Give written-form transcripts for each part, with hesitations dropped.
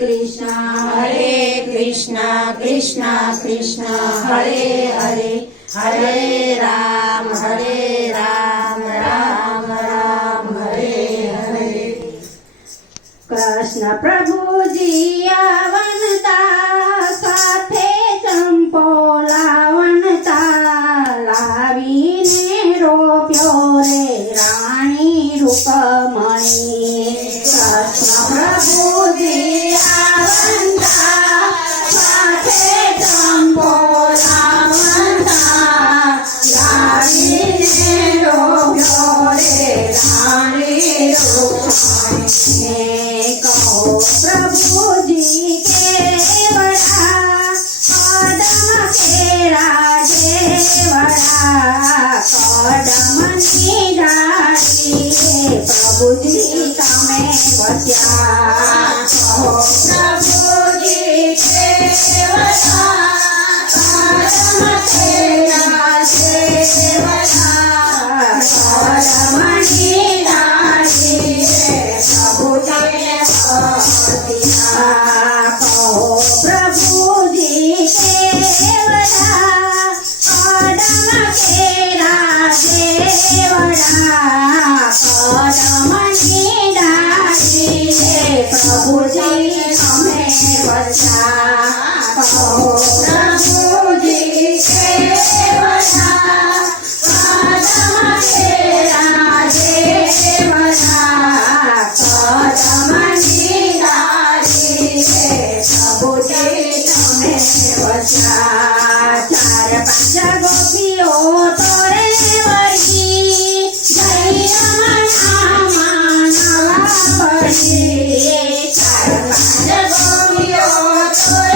कृष्ण कृष्ण कृष्ण हरे हरे हरे राम राम राम हरे हरे। कृष्ण प्रभु जी आवनता साथे चंपो लावनता लावीने रोप्यो रे राणी रुक्मणी। कृष्ण प्रभु जी आवनता साथे चंपो लावनता लावीने रोप्यो रे राणी रुक्मणी। प्रभु जी केवड़ा कदम केरा जेवड़ा कदम निराड़ी प्रभु जी तमे वस्या। प्रभु जी केवड़ा कदम केरा जेवड़ा कदम निराड़ी प्रभु प्रभु जी केवड़ा कदम केरा जेवड़ा कदम निराड़ी प्रभु जी तमे वस्या। प्रभु जी केवड़ा कदम केरा जेवड़ा कदम चार पांच गोपियों तोरे वही जय मना मानवा पड़ी। चार पांच गोपियों तोरे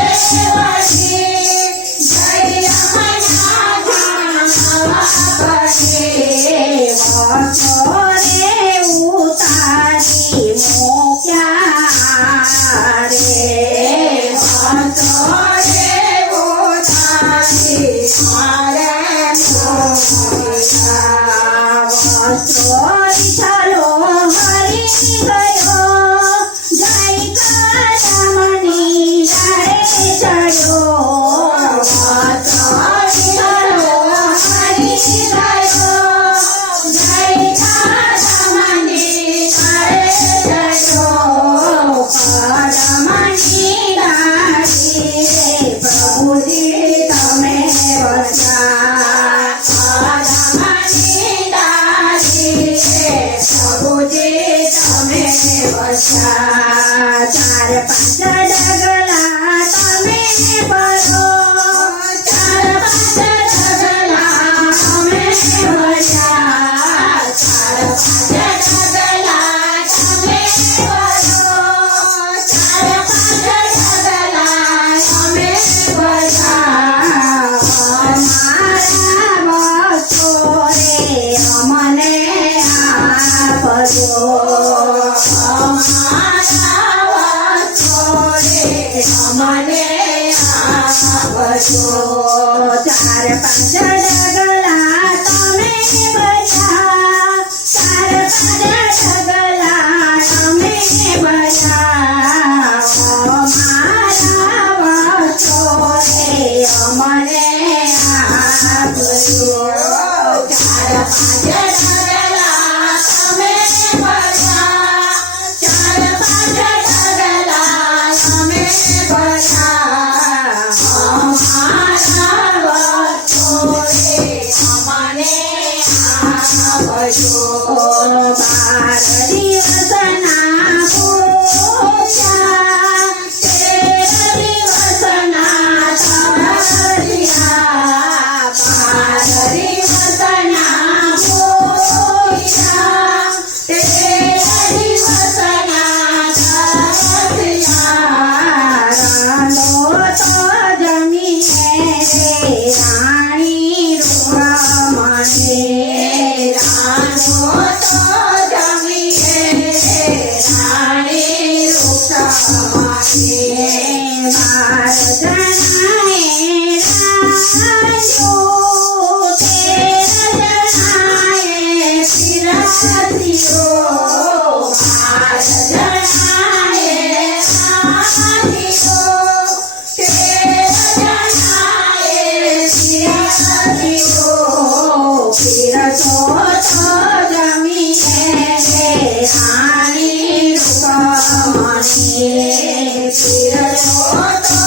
પાણી પીરસો તો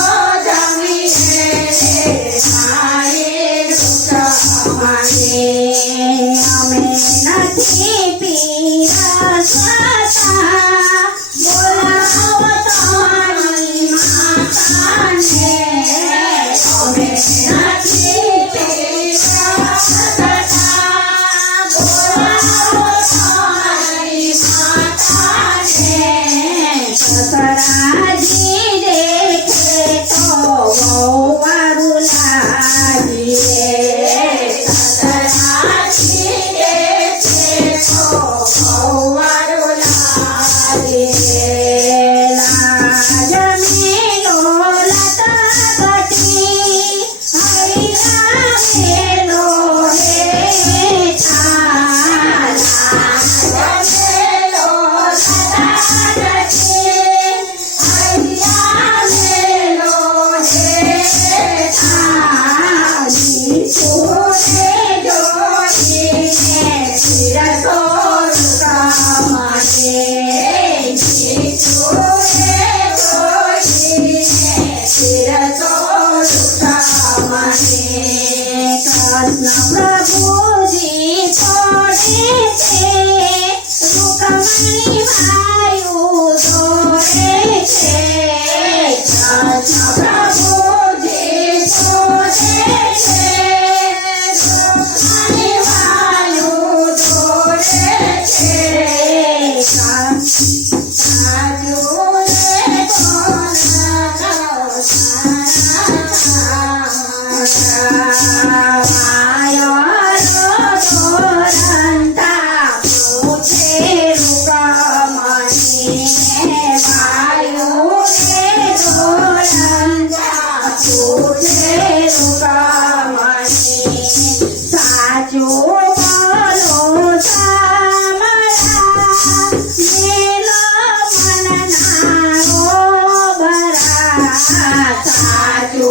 જમીને મારી દુઃખ અમે નથી પીરસતા બોલાવો તમારી માતાને અમે નથી પીરસતા બોલાવો તમારી માતાને સસરાજી દેખે તો બહુ વારું લાગીએ સસરાજી દેખે તો બહુ વારું લાગીએ લાજ મેલો લતા કટી હૈયા મેલો રે લાજ મેલો લતા કટી હૈયા મેલો રે છોરે જોઈને પીરસો કામને છોરે જોઈને પીરસો કામને કૃષ્ણ પ્રભુજી પડે છે રૂકમણી વાયુ દોરે છે કૃષ્ણ પ્રભુજી પડે છે રૂકમણી વાયુ દોરે છે સાજુ રે કોણ સાચું બોલો સામરા મેલો મનનારો બરા સાચું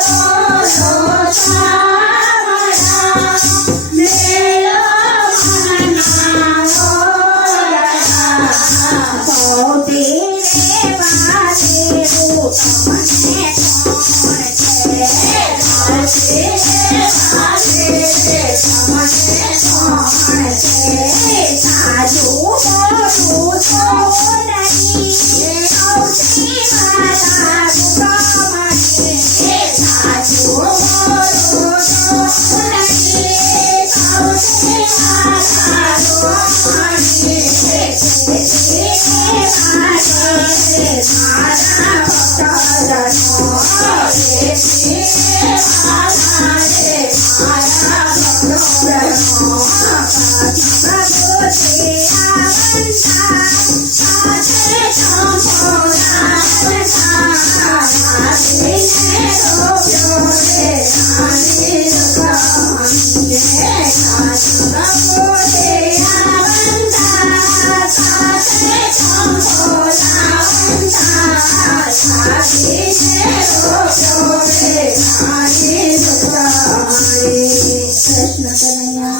બોલો સામરા મેલો મનનારો બરા સૌથી રેવાદેવું તમને કોણ છે સાજુ બોલું છો નહીં આવતી મારા દુઃખમને સાજુ બોલું છો નહીં આવતી મારા દુઃખમને મારા